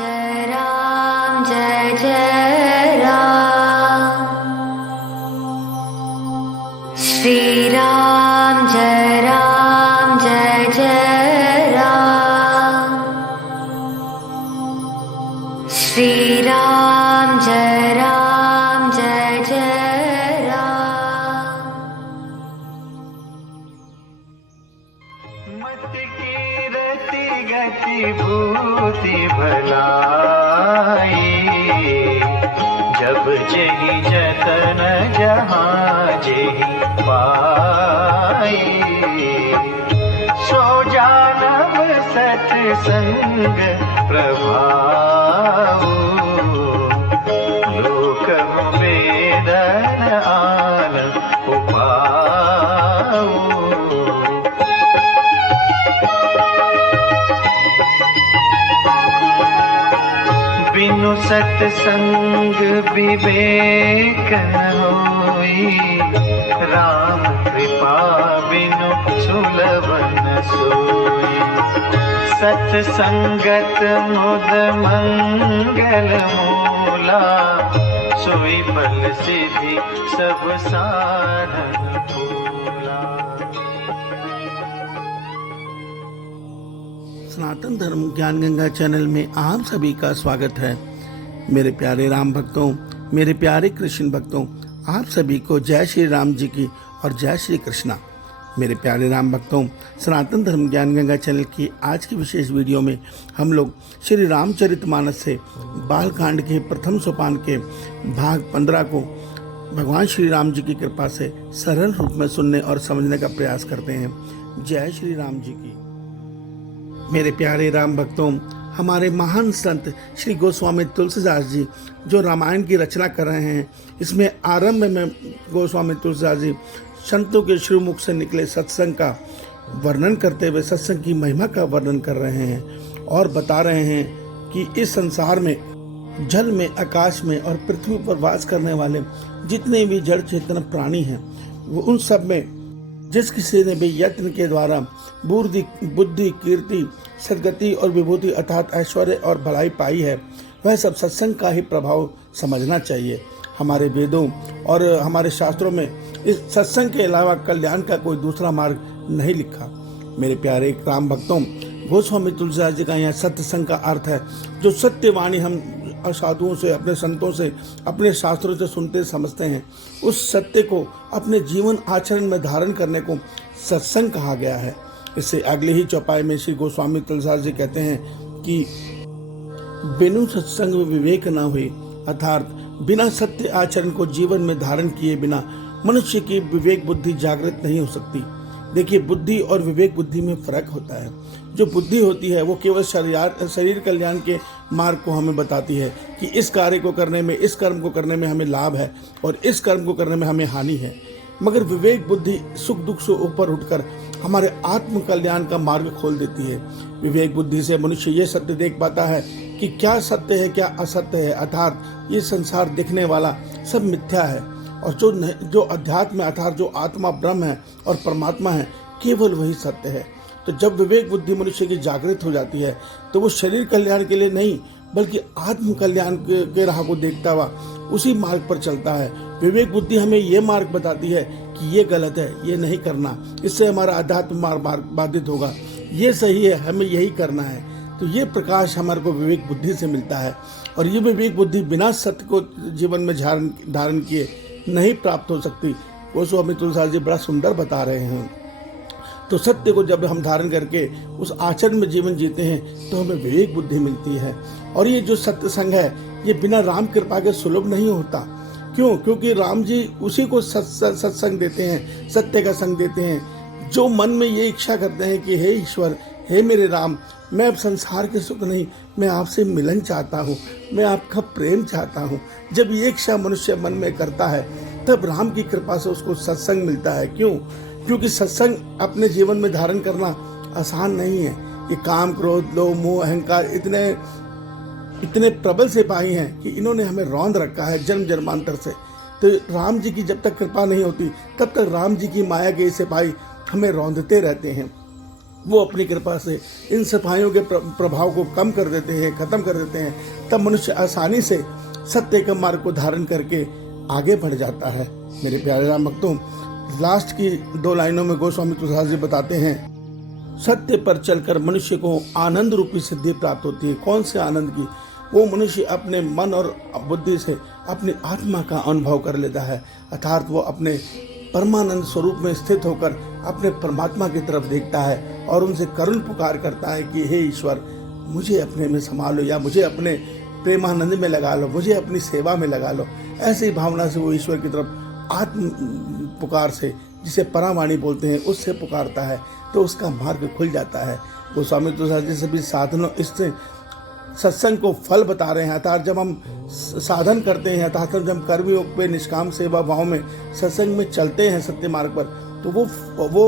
राम जय जय राम। श्री राम जय जय राम। श्री राम जय जय राम। मत कीरति गति भूति भलाई, जब जही जतन जहाँ जही पाई। सो जानब सत्संग प्रभाऊ, लोक वेदन आन उपाऊ। बिनु सत्संग विवेक न होई, राम कृपा बिनु सुलभ न सोई। सत्संगत मुद मंगल मूला, सोई फल सिद्धि सब साधन फूला। सनातन धर्म ज्ञान गंगा चैनल में आप सभी का स्वागत है। मेरे प्यारे राम भक्तों, मेरे प्यारे कृष्ण भक्तों, आप सभी को जय श्री राम जी की और जय श्री कृष्णा। मेरे प्यारे राम भक्तों, सनातन धर्म ज्ञान गंगा चैनल की आज की विशेष वीडियो में हम लोग श्री रामचरितमानस से बालकांड के प्रथम सोपान के भाग 15 को भगवान श्री राम जी की कृपा से सरल रूप में सुनने और समझने का प्रयास करते हैं। जय श्री राम जी की। मेरे प्यारे राम भक्तों, हमारे महान संत श्री गोस्वामी तुलसीदास जी जो रामायण की रचना कर रहे हैं, इसमें आरंभ में गोस्वामी तुलसीदास जी संतों के श्रीमुख से निकले सत्संग का वर्णन करते हुए सत्संग की महिमा का वर्णन कर रहे हैं और बता रहे हैं कि इस संसार में जल में, आकाश में और पृथ्वी पर वास करने वाले जितने भी जड़ चेतन प्राणी हैं, वो उन सब में जिस किसी ने भी यत्न के द्वारा बुद्धि, कीर्ति, सद्गति और विभूति अर्थात ऐश्वर्य और भलाई पाई है, वह सब सत्संग का ही प्रभाव समझना चाहिए। हमारे वेदों और हमारे शास्त्रों में इस सत्संग के अलावा कल्याण का कोई दूसरा मार्ग नहीं लिखा। मेरे प्यारे राम भक्तों, गोस्वामी तुलसीदास जी का यहाँ सत्संग का अर्थ है जो सत्यवाणी हम साधुओं से, अपने संतों से, अपने शास्त्रों से सुनते समझते हैं, उस सत्य को अपने जीवन आचरण में धारण करने को सत्संग कहा गया है। इससे अगले ही चौपाई में श्री गोस्वामी तुलसीदास जी कहते हैं कि बिनु सत्संग विवेक न हुए, अर्थात बिना सत्य आचरण को जीवन में धारण किए बिना मनुष्य की विवेक बुद्धि जागृत नहीं हो सकती। देखिए, बुद्धि और विवेक बुद्धि में फर्क होता है। जो बुद्धि होती है वो केवल शरीर कल्याण के मार्ग को हमें बताती है कि इस कार्य को करने में, इस कर्म को करने में हमें लाभ है और इस कर्म को करने में हमें हानि है। मगर विवेक बुद्धि सुख दुख से ऊपर उठकर हमारे आत्म कल्याण का मार्ग खोल देती है। विवेक बुद्धि से मनुष्य ये सत्य देख पाता है कि क्या सत्य है, क्या असत्य है, अर्थात ये संसार दिखने वाला सब मिथ्या है और जो अध्यात्म अर्थात जो आत्मा ब्रह्म है और परमात्मा है, केवल वही सत्य है। तो जब विवेक बुद्धि मनुष्य की जागृत हो जाती है तो वो शरीर कल्याण के लिए नहीं बल्कि आत्म कल्याण के राह को देखता हुआ उसी मार्ग पर चलता है। विवेक बुद्धि हमें ये मार्ग बताती है कि ये गलत है, ये नहीं करना, इससे हमारा अध्यात्म मार्ग बाधित होगा, ये सही है, हमें यही करना है। तो ये प्रकाश हमारे को विवेक बुद्धि से मिलता है और ये विवेक बुद्धि बिना सत्य को जीवन में धारण किए नहीं प्राप्त हो सकती। गोस्वामी तुलसीदास जी बड़ा सुंदर बता रहे हैं। तो सत्य को जब हम धारण करके उस आचरण में जीवन जीते हैं तो हमें विवेक बुद्धि मिलती है। और ये जो सत्संग है ये बिना राम कृपा के सुलभ नहीं होता। क्यों? क्योंकि राम जी उसी को सत्संग देते हैं, सत्य का संग देते हैं, जो मन में ये इच्छा करते हैं कि हे ईश्वर, हे मेरे राम, मैं अब संसार के सुख नहीं, मैं आपसे मिलन चाहता हूँ, मैं आपका प्रेम चाहता हूँ। जब ये इच्छा मनुष्य मन में करता है तब राम की कृपा से उसको सत्संग मिलता है। क्यों? क्योंकि सत्संग अपने जीवन में धारण करना आसान नहीं है। ये काम, क्रोध, लोभ, मोह, अहंकार इतने प्रबल सिपाही हैं कि इन्होंने हमें रौंद रखा है जन्म जन्मांतर से। तो राम जी की जब तक कृपा नहीं होती तब तक राम जी की माया के सिपाही हमें रौंदते रहते हैं। वो अपनी कृपा से इन सफाइयों के प्रभाव को कम कर देते हैं, खत्म कर देते हैं। तब मनुष्य आसानी से सत्य के मार्ग को धारण करके आगे बढ़ जाता है। मेरे प्यारे राम भक्तों, लास्ट की 2 लाइनों में गोस्वामी तुलसीदास जी बताते हैं, सत्य पर चलकर मनुष्य को आनंद रूपी सिद्धि प्राप्त होती है। कौन से आनंद की? वो मनुष्य अपने मन और बुद्धि से अपनी आत्मा का अनुभव कर लेता है, अर्थात वो अपने परमानंद स्वरूप में स्थित होकर अपने परमात्मा की तरफ देखता है और उनसे करुण पुकार करता है कि हे ईश्वर, मुझे अपने में संभालो या मुझे अपने प्रेमानंद में लगा लो, मुझे अपनी सेवा में लगा लो। ऐसी भावना से वो ईश्वर की तरफ आत्म पुकार से, जिसे परावाणी बोलते हैं, उससे पुकारता है तो उसका मार्ग खुल जाता है। गोस्वामी तुलसीदास जी सभी साधनों इससे सत्संग को फल बता रहे हैं। अर्थात जब हम साधन करते हैं, अर्थात जब हम कर्मयोग पे निष्काम सेवा भाव में सत्संग में चलते हैं सत्य मार्ग पर, तो वो